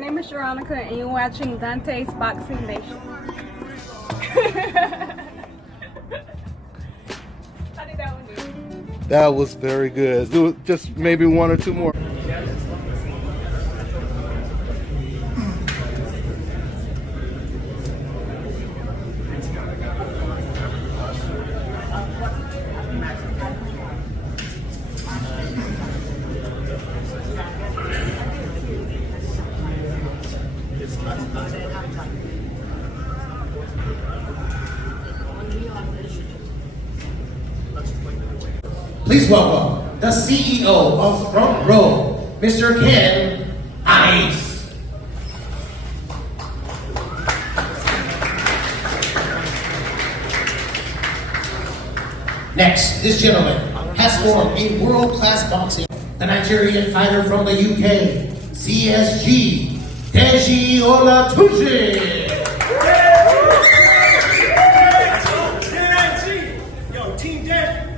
name is Sharonica, and you're watching Dante's Boxing Nation. How did that one do? That was very good. Do just maybe one or two more. Please welcome the CEO of Front Row, Mr. Ken Ice. Next, this gentleman has formed a world-class boxing. The Nigerian fighter from the UK, CSG, Deji Olatunji. Yo, Team Deji.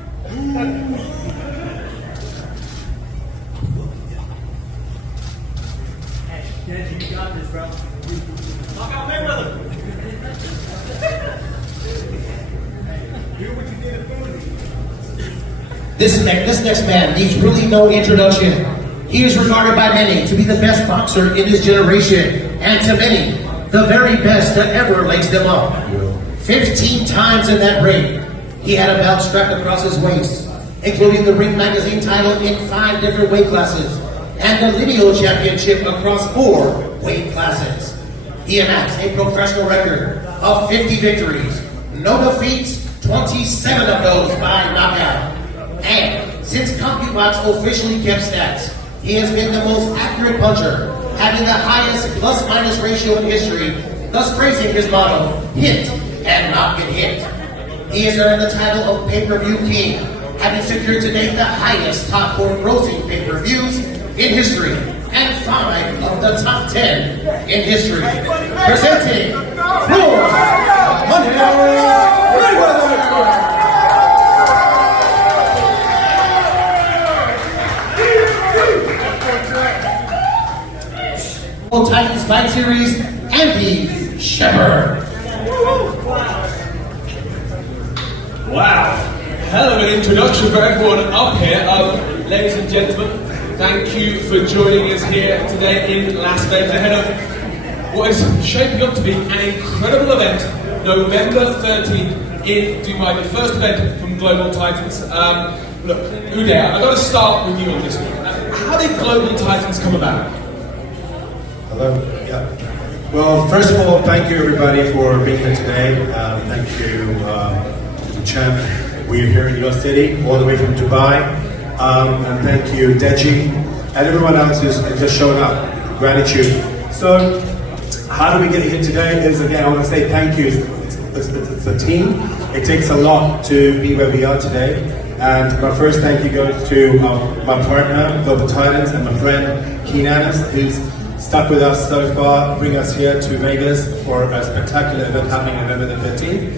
Hey, Deji, you got this, bro. Knock out Mayweather. Do what you did in Philly. This next man needs really no introduction. He is regarded by many to be the best boxer in his generation, and to many, the very best that ever lace them up. 15 times in that ring, he had a belt strapped across his waist, including the Ring Magazine title in 5 different weight classes, and the Lineal Championship across 4 weight classes. He amassed a professional record of 50 victories, no defeats, 27 of those by knockout. And since CompuBox officially kept stats, he has been the most accurate puncher, having the highest plus-minus ratio in history, thus praising his motto, hit and not get hit. He has earned the title of Pay-Per-View King, having secured to date the highest top 4 grossing pay-per-views in history, and 5 of the top 10 in history. Presenting Floyd Mayweather. Titans Fight Series, Andy Shepard. Wow, hell of an introduction for everyone up here. Ladies and gentlemen, thank you for joining us here today in Las Vegas ahead of what is shaping up to be an incredible event, November 13th in Dubai, the first event from Global Titans. Look, Uday, I've got to start with you on this one. How did Global Titans come about? Hello. Yeah. Well, first of all, thank you everybody for being here today. Thank you, the champ. We're here in your city, all the way from Dubai. And thank you, Deji, and everyone else who's just shown up. Gratitude. So, how do we get here today? Is again, I want to say thank you. It's a team. It takes a lot to be where we are today. And my first thank you goes to my partner, Global Titans, and my friend Keenan, who's stuck with us so far, bring us here to Vegas for a spectacular event happening November the 13th.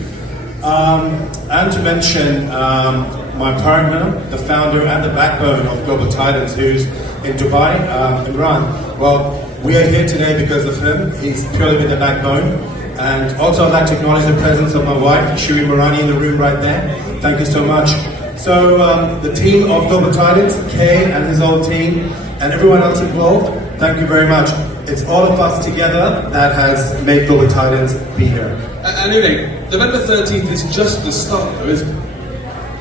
And to mention my partner, the founder and the backbone of Global Titans, who's in Dubai, Imran. Well, we are here today because of him. He's purely been the backbone. And also I'd like to acknowledge the presence of my wife, Shiri Marani, in the room right there. Thank you so much. So the team of Global Titans, Kay and his whole team, and everyone else involved, thank you very much. It's all of us together that has made Global Titans be here. And Uday, November 13th is just the start, though, isn't it?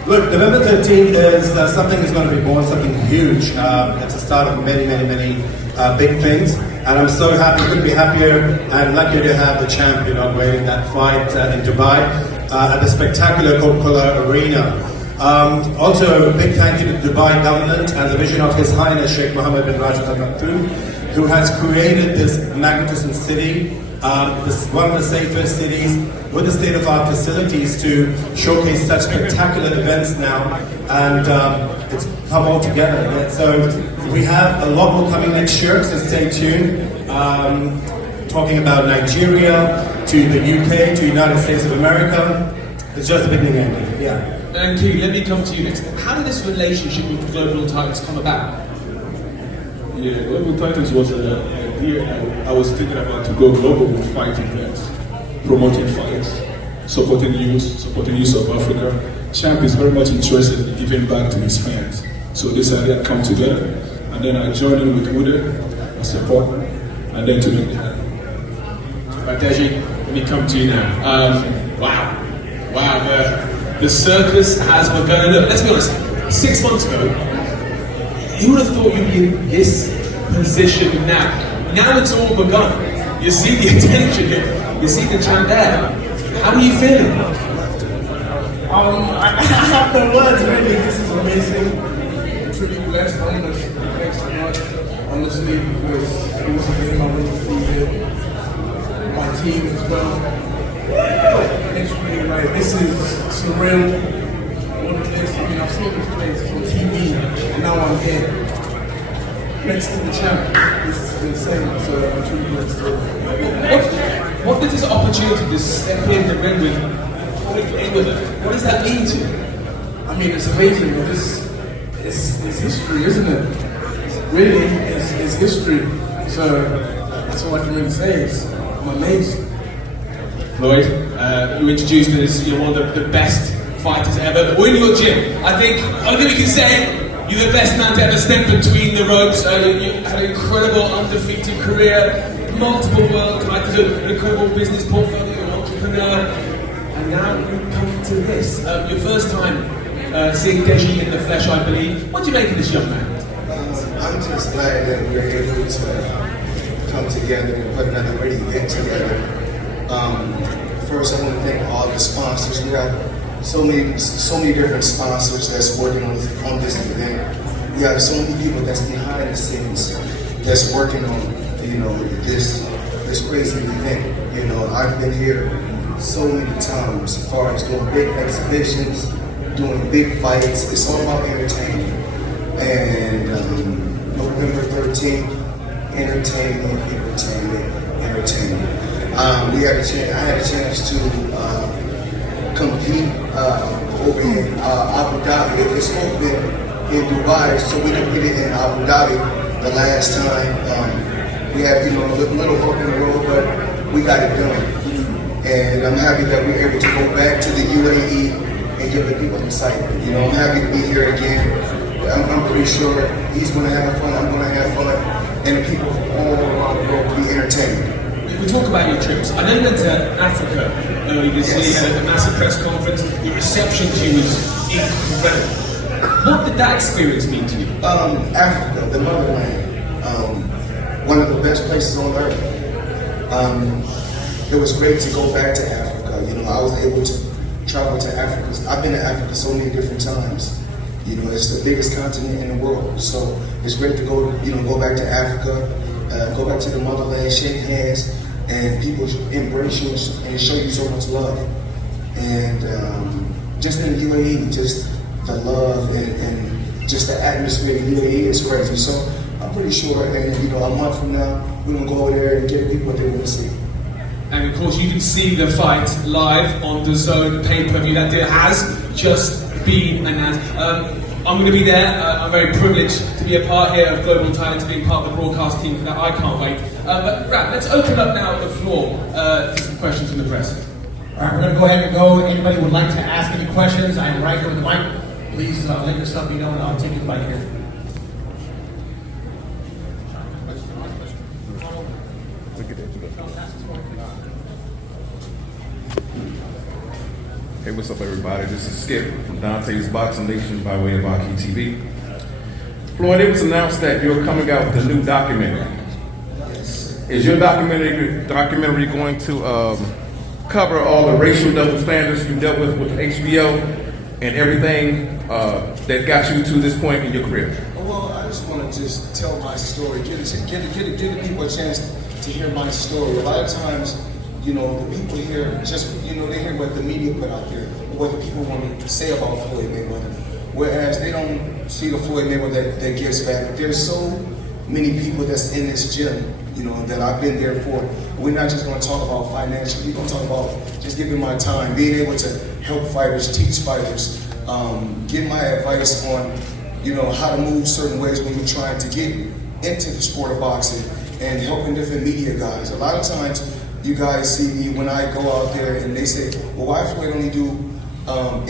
Look, November 13th is something that's going to be born, something huge. It's the start of many big things. And I'm so happy, couldn't be happier and luckier to have the champ inaugurating that fight in Dubai at the spectacular Coca-Cola Arena. Also, a big thank you to the Dubai government and the vision of His Highness Sheikh Mohammed bin Rashid Al Maktoum, who has created this magnificent city, one of the safest cities with the state-of-art facilities to showcase such spectacular events now, and it's come all together. Yeah? So we have a lot more coming next year, so stay tuned. Talking about Nigeria, to the UK, to United States of America. It's just the beginning, Andy. Yeah. And Q, let me come to you next. How did this relationship with Global Titans come about? Yeah, Global Titans was a idea, I was thinking about to go global with fight events, promoting fights, supporting youth of Africa. Champ is very much interested in giving back to his fans. So this idea come together, and then I joined in with Ude as a partner, and then to make it happen. Right, Deji, let me come to you now. Wow, the circus has begun. Look, let's be honest, 6 months ago, who would have thought you'd be in this position now? Now it's all begun. You see the attention, you see the champ there. How are you feeling? I have no words, really. This is amazing. Truly blessed, honored. Thanks so much. Honestly, because it wasn't really my way to be here. My team as well. It's really like, this is surreal. All of this, I mean, I've seen this place on TV, and now I'm here. Next to the champ. This is insane, so I'm truly blessed. What does this opportunity to step in the ring with Floyd Mayweather, what does that mean to you? I mean, it's amazing. It's history, isn't it? Really, it's history. So that's all I can really say. I'm amazed. Floyd, you introduced us, you're one of the best fighters ever. We're in your gym. I think we can say you're the best man to ever step between the ropes. You had an incredible undefeated career, multiple world titles, an incredible business portfolio, an entrepreneur. And now we come to this. Your first time seeing Deji in the flesh, I believe. What do you make of this young man? I'm just glad that we're able to come together and put another great event together. First, I want to thank all the sponsors. We got so many different sponsors that's working on this event. We have so many people that's behind the scenes that's working on this crazy event. I've been here so many times as far as doing big exhibitions, doing big fights. It's all about entertainment. And November 13th, entertainment. I had a chance to compete over in Abu Dhabi. It's supposed to be in Dubai, so we competed in Abu Dhabi the last time. We had a little hope in the road, but we got it done. And I'm happy that we're able to go back to the UAE and give the people excitement. I'm happy to be here again. I'm pretty sure he's going to have fun, I'm going to have fun, and the people from all around the world will be entertained. We talk about your trips. I know you went to Africa earlier this year, you had a massive press conference. Your reception to you was incredible. What did that experience mean to you? Africa, the motherland, one of the best places on earth. It was great to go back to Africa. I was able to travel to Africa. I've been to Africa so many different times. It's the biggest continent in the world. So it's great to go back to Africa, go back to the motherland, shake hands, and people embrace you and show you so much love. And just in the UAE, just the love and just the atmosphere in the UAE is crazy. So I'm pretty sure, and a month from now, we're gonna go over there and get people what they want to see. And of course, you can see the fight live on the Zone pay-per-view. That deal has just been announced. I'm going to be there. I'm very privileged to be a part here of Global Talent, to be part of the broadcast team for that. I can't wait. But let's open up now the floor to some questions from the press. All right, we're going to go ahead and go. Anybody would like to ask any questions, I am right here with the mic. Please let yourself be known, and I'll take you by here. Hey, what's up, everybody? This is Skip from Dante's Boxing Nation by way of Aki TV. Floyd, it was announced that you're coming out with a new documentary. Yes. Is your documentary going to cover all the racial double standards you dealt with HBO and everything that got you to this point in your career? Well, I just want to tell my story, give the people a chance to hear my story. A lot of times, the people here they hear what the media put out there, what the people want to say about Floyd Mayweather. Whereas they don't see the Floyd Mayweather that gives back. There's so many people that's in this gym, that I've been there for. We're not just going to talk about financial. We're going to talk about just giving my time, being able to help fighters, teach fighters, give my advice on, how to move certain ways when you're trying to get into the sport of boxing, and helping different media guys. A lot of times, you guys see me when I go out there and they say, well, why Floyd only do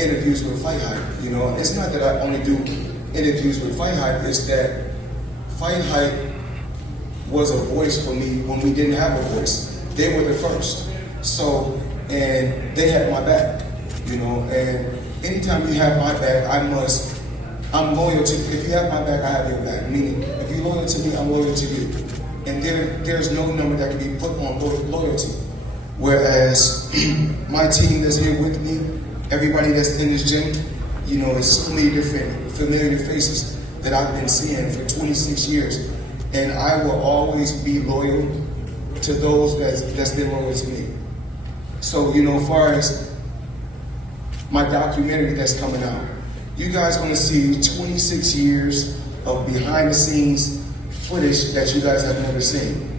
interviews with Fight Hype? You know, it's not that I only do interviews with Fight Hype, it's that Fight Hype was a voice for me when we didn't have a voice. They were the first. So, and they had my back, you know, and anytime you have my back, I'm loyal to, if you have my back, I have your back. Meaning, if you're loyal to me, I'm loyal to you. And there's no number that can be put on loyalty. Whereas my team that's here with me, everybody that's in this gym, you know, it's so many different familiar faces that I've been seeing for 26 years. And I will always be loyal to those that's been loyal to me. So, you know, as far as my documentary that's coming out, you guys are gonna see 26 years of behind the scenes footage that you guys have never seen.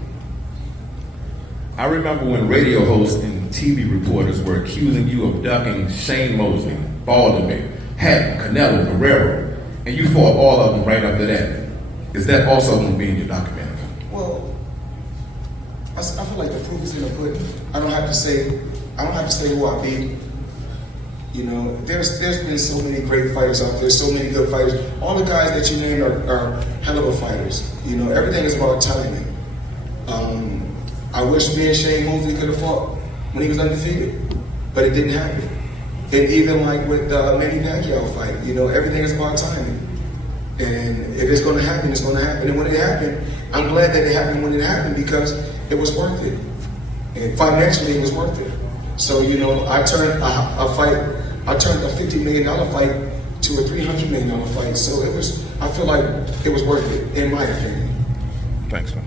I remember when radio hosts and TV reporters were accusing you of ducking Shane Mosley, Balderman, Hatton, Canelo, Guerrero, and you fought all of them right after that. Is that also going to be in your documentary? Well, I feel like the proof is in the pudding. I don't have to say who I beat. You know, there's been so many great fighters out there, so many good fighters. All the guys that you named are hell of a fighters. You know, everything is about timing. I wish me and Shane Mosley could have fought when he was undefeated, but it didn't happen. And even like with the Manny Pacquiao fight, you know, everything is about timing. And if it's going to happen, it's going to happen. And when it happened, I'm glad that it happened when it happened because it was worth it. And financially, it was worth it. So, you know, I turned a $50 million fight to a $300 million fight. So I feel like it was worth it, in my opinion. Thanks, man.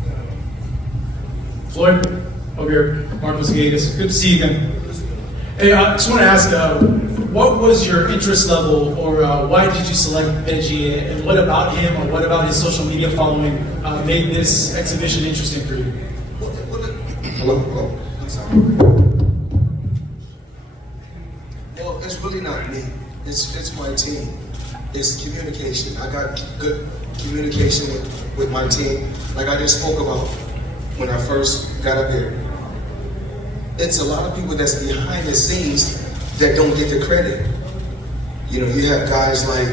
Floyd, over here, Marcos Gatiss. Good to see you again. Hey, I just want to ask, what was your interest level, or why did you select Deji, and what about him, or what about his social media following made this exhibition interesting for you? Hello? I'm sorry. Well, it's really not me. It's my team. It's communication. I got good communication with my team, like I just spoke about when I first got up here. It's a lot of people that's behind the scenes that don't get the credit. You know, you have guys like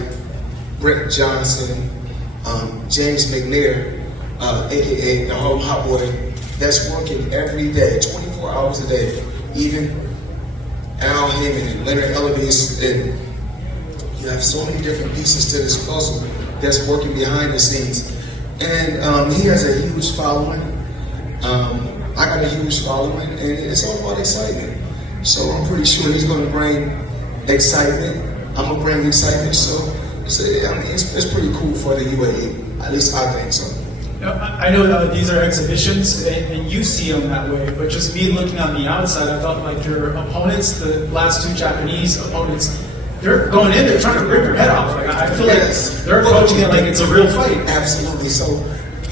Brett Johnson, James McNair, aka the Harlem Hot Boy, that's working every day, 24 hours a day. Even Al Heyman and Leonard Ellerby's, and you have so many different pieces to this puzzle that's working behind the scenes. And he has a huge following. I got a huge following, and it's all about excitement. So I'm pretty sure he's going to bring excitement. I'm going to bring excitement. So I mean, it's pretty cool for the UAE. At least I think so. I know these are exhibitions, and you see them that way, but just me looking on the outside, I felt like your opponents, the last two Japanese opponents, they're going in, they're trying to rip your head off. Like, I feel like they're approaching it like it's a real fight. Absolutely. So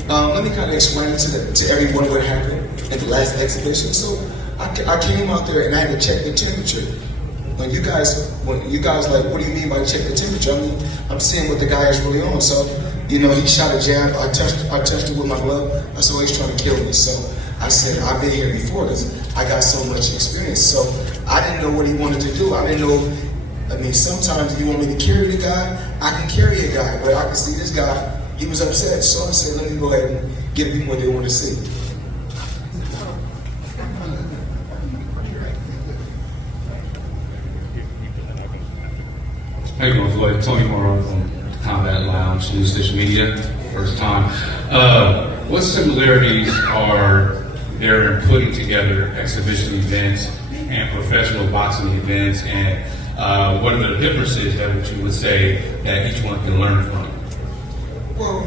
let me kind of explain to everyone what happened at the last exhibition. So I came out there and I had to check the temperature. When you guys like, what do you mean by check the temperature? I mean, I'm seeing what the guy is really on. So, you know, he shot a jab. I touched it with my glove. I saw he's trying to kill me. So I said, I've been here before because I got so much experience. So I didn't know what he wanted to do. I didn't know. I mean, sometimes you want me to carry the guy, I can carry a guy, but I can see this guy, he was upset. So I said, let me go ahead and give people what they want to see. How you doing, Floyd? Tony Morrow from Combat Lounge, News Station Media, first time. What similarities are there in putting together exhibition events and professional boxing events, and what are the differences that you would say that each one can learn from? Well,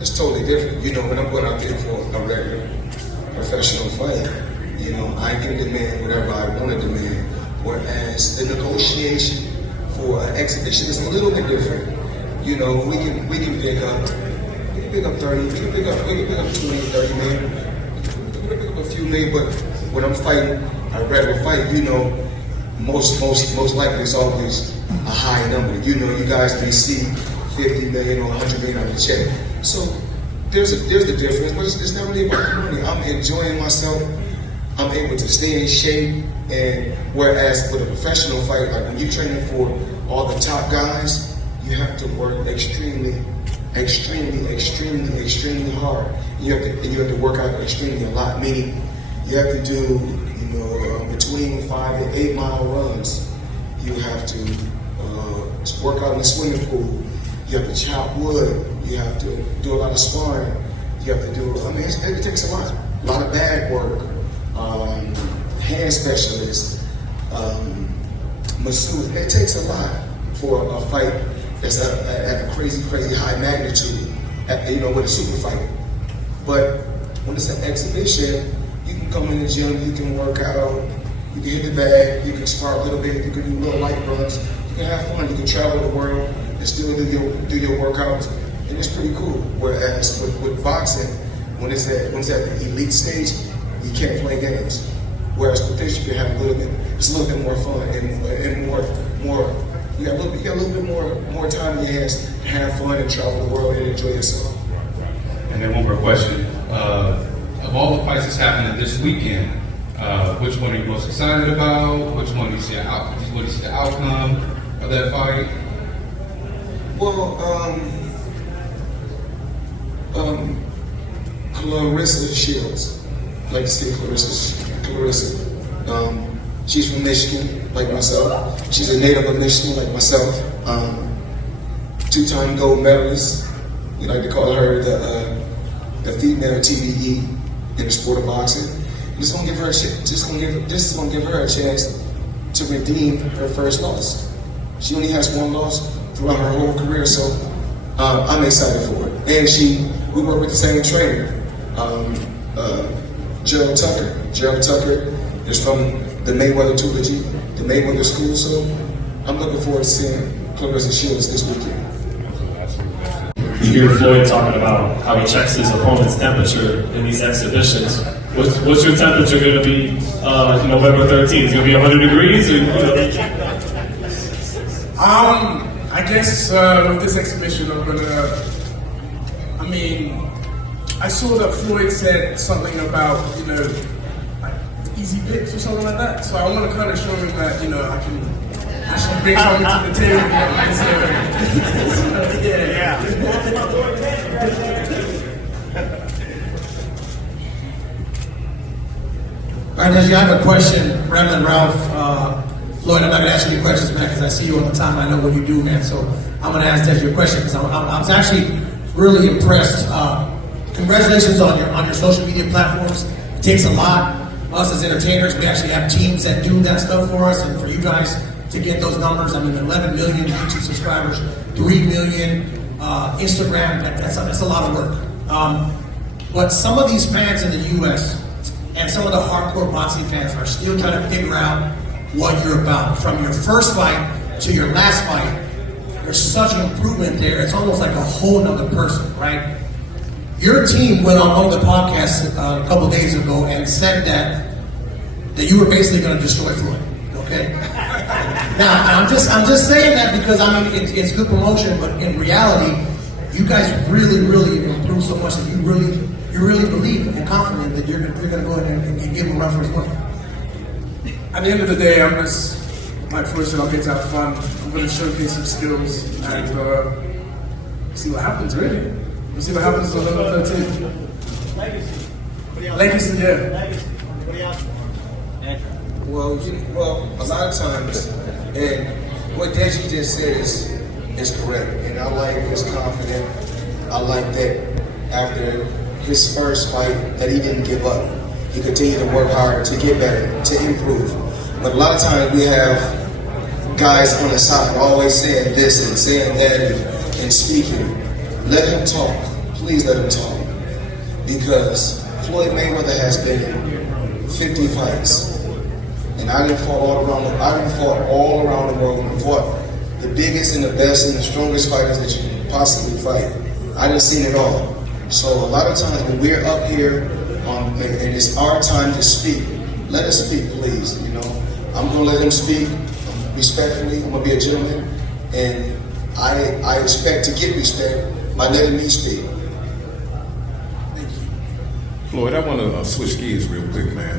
it's totally different. You know, when I'm going out there for a regular professional fight, you know, I can demand whatever I want to demand, whereas the negotiation for an exhibition is a little bit different. You know, we can pick up 30, we can pick up 20, 30 million, we can pick up a few million, but when I'm fighting a regular fight, you know, most likely it's always a high number. You know, you guys may see 50 million or 100 million on the check. So there's the difference, but it's not really about the money. I'm enjoying myself. I'm able to stay in shape, and whereas with a professional fight, like when you're training for all the top guys, you have to work extremely hard. You have to work out extremely a lot. Meaning, you have to do between 5 and 8 mile runs. You have to work out in the swimming pool. You have to chop wood. You have to do a lot of sparring. You have to do. It takes a lot of bag work. Hand specialists, masseuse. It takes a lot for a fight that's at a crazy high magnitude, with a super fight. But when it's an exhibition, you can come in the gym, you can work out, you can hit the bag, you can spar a little bit, you can do little light runs, you can have fun, you can travel the world and still do your workouts, and it's pretty cool. Whereas with boxing, when it's at the elite stage, you can't play games. Whereas with this, you can have it's a little bit more fun and more. You got a little bit more time in your hands to have fun and travel the world and enjoy yourself. And then one more question: of all the fights that's happening this weekend, which one are you most excited about? Which one do you see the outcome of that fight? Well, Clarissa Shields. I'd like to see Clarissa. She's from Michigan, like myself. She's a native of Michigan, like myself. 2-time gold medalist. We like to call her the female TBE in the sport of boxing. This is gonna give her a chance to redeem her first loss. She only has one loss throughout her whole career, so I'm excited for it. And we work with the same trainer, Gerald Tucker is from the Mayweather trilogy, the Mayweather school, so I'm looking forward to seeing Clarissa Shields this weekend. You hear Floyd talking about how he checks his opponent's temperature in these exhibitions. What's your temperature going to be November 13th? Is it going to be 100 degrees? I guess with this exhibition, I'm gonna. I saw that Floyd said something about like easy picks or something like that. So I want to kind of show him that I can bring something to the table. All right, Deji, I have a question. Brandon, Ralph, Floyd, I'm not going to ask you any questions, man, because I see you all the time. I know what you do, man. So I'm going to ask Deji a question because I was actually really impressed. Congratulations on your social media platforms. It takes a lot. Us as entertainers, we actually have teams that do that stuff for us, and for you guys to get those numbers. 11 million YouTube subscribers, 3 million Instagram. That's a lot of work. But some of these fans in the U.S. and some of the hardcore boxing fans are still trying to figure out what you're about. From your first fight to your last fight, there's such an improvement there. It's almost like a whole nother person, right? Your team went on one of the podcasts a couple of days ago and said that you were basically going to destroy Floyd. Okay. Now I'm just saying that because it's good promotion, but in reality, you guys really improved so much that you really believe and confident that you're going to go ahead and give him a run for his money. At the end of the day, I'm just like Floyd said, I'll get to have fun. I'm going to showcase some skills and see what happens. Really. We'll see what happens on November 13th. Legacy, yeah. Well, a lot of times, and what Deji just said is correct, and I like his confidence. I like that after his first fight that he didn't give up. He continued to work hard to get better, to improve. But a lot of times we have guys on the side always saying this and saying that and speaking. Let him talk. Please let him talk. Because Floyd Mayweather has been in 50 fights. And I didn't fought all around the world and fought the biggest and the best and the strongest fighters that you can possibly fight. I didn't see it all. So a lot of times when we're up here and it's our time to speak, let us speak, please. I'm gonna let him speak respectfully. I'm gonna be a gentleman, and I expect to get respect by letting me speak. Floyd, I want to switch gears real quick, man.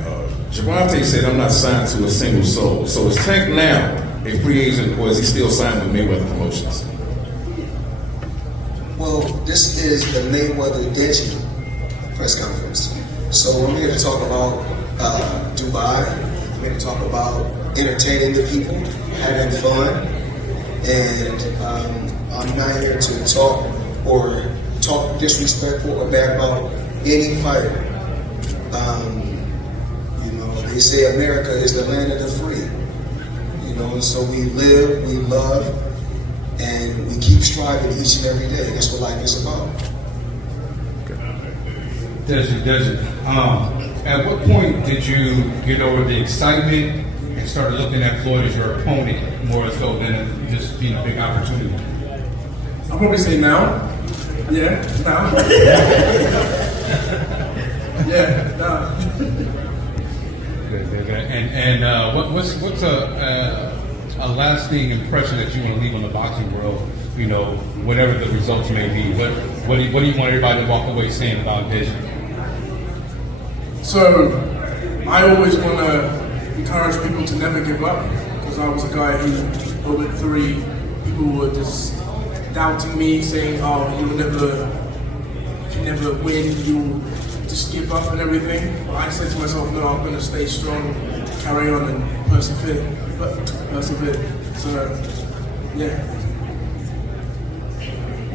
Javante said, I'm not signed to a single soul. So is Tank now a free agent, or is he still signed with Mayweather Promotions? Well, this is the Mayweather Deji press conference. So I'm here to talk about Dubai. I'm here to talk about entertaining the people, having fun, and I'm not here to talk disrespectful or bad about any fighter. They say America is the land of the free. And so we live, we love, and we keep striving each and every day. That's what life is about. Deji, at what point did you get over the excitement and started looking at Floyd as your opponent more so than just being a big opportunity? I'll probably say now. Yeah, now. Yeah, now. Good. And what's a lasting impression that you want to leave on the boxing world? Whatever the results may be. What do you want everybody to walk away saying about Deji? So, I always want to encourage people to never give up, because I was a guy who, over 3, people were just doubting me, saying, "Oh, if you never win, you'll just give up and everything." But I said to myself, "No, I'm going to stay strong, carry on, and persevere." So, yeah.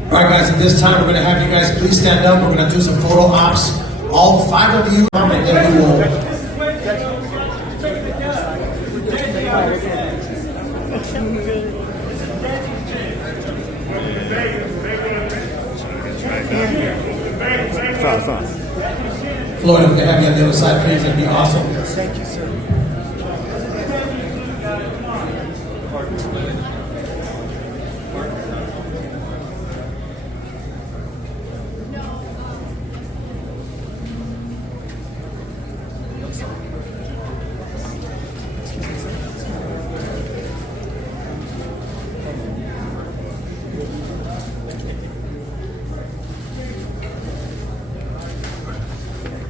All right, guys, at this time, we're going to have you guys please stand up. We're going to do some photo ops. All 5 of you, and then we will. Floyd, if we can have you on the other side, please, that'd be awesome. Thank you, sir.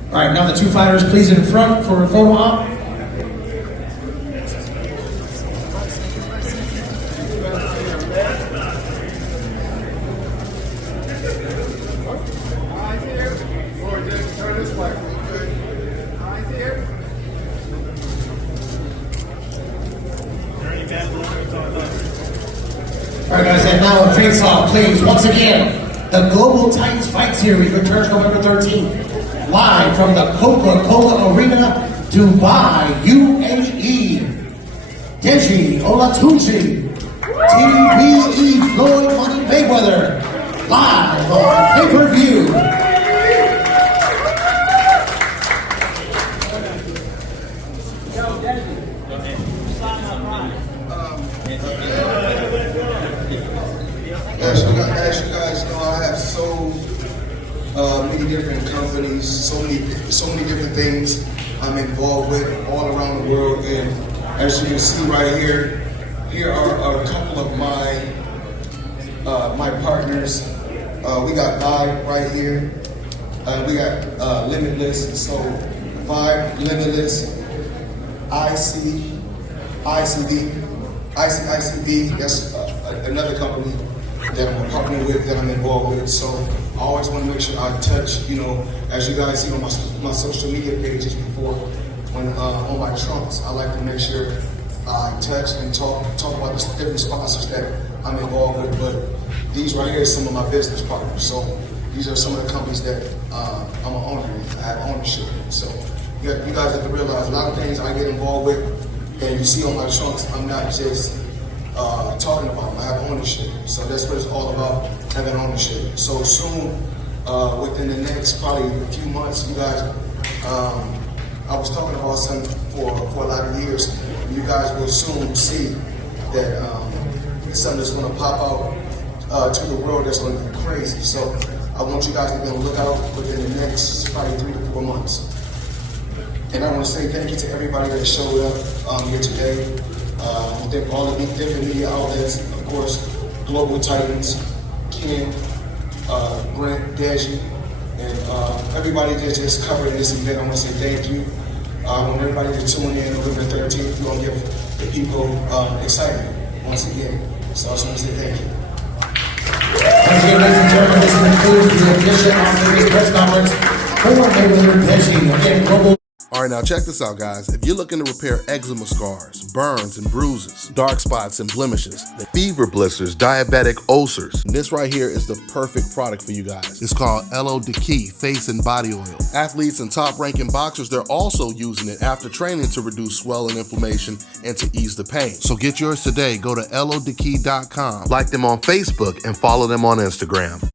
All right, now the 2 fighters, please, in front for a photo op. All right, guys, and now a face-off, please. Once again, the Global Titans Fight Series returns November 13th. Live from the Coca-Cola Arena, Dubai, UAE. Deji Olatunji, TBE Floyd Money Mayweather, live on pay-per-view. As you guys know, I have so many different companies, so many different things I'm involved with all around the world. And as you can see right here are a couple of my partners. We got Vibe right here. We got Limitless. So Vibe, Limitless, ICB. That's another company that I'm a partner with, that I'm involved with. So I always want to make sure I touch, as you guys see on my social media pages before, when on my trunks, I like to make sure I touch and talk about the different sponsors that I'm involved with. But these right here are some of my business partners. So these are some of the companies that I'm an owner in. I have ownership in. So you guys have to realize a lot of things I get involved with, and you see on my trunks, I'm not just talking about them. I have ownership. So that's what it's all about, having ownership. So soon, within the next probably a few months, you guys, I was talking about something for a lot of years. You guys will soon see that it's something that's going to pop out to the world that's going to be crazy. So I want you guys to be on the lookout within the next probably 3 to 4 months. And I want to say thank you to everybody that showed up here today. I thank all of the different media outlets, of course, Global Titans, Ken, Brent, Deji, And everybody that just covered this event, I want to say thank you. I want everybody to tune in November 13th. We're going to give the people excitement once again. So I just want to say thank you. Once again, ladies and gentlemen, this concludes the edition of the press conference for Mayweather Deji. Again, global. All right, now check this out, guys. If you're looking to repair eczema scars, burns and bruises, dark spots and blemishes, fever blisters, diabetic ulcers, this right here is the perfect product for you guys. It's called LO Deji Face and Body Oil. Athletes and top-ranking boxers, they're also using it after training to reduce swelling, inflammation, and to ease the pain. So get yours today. Go to LODeji.com, like them on Facebook, and follow them on Instagram.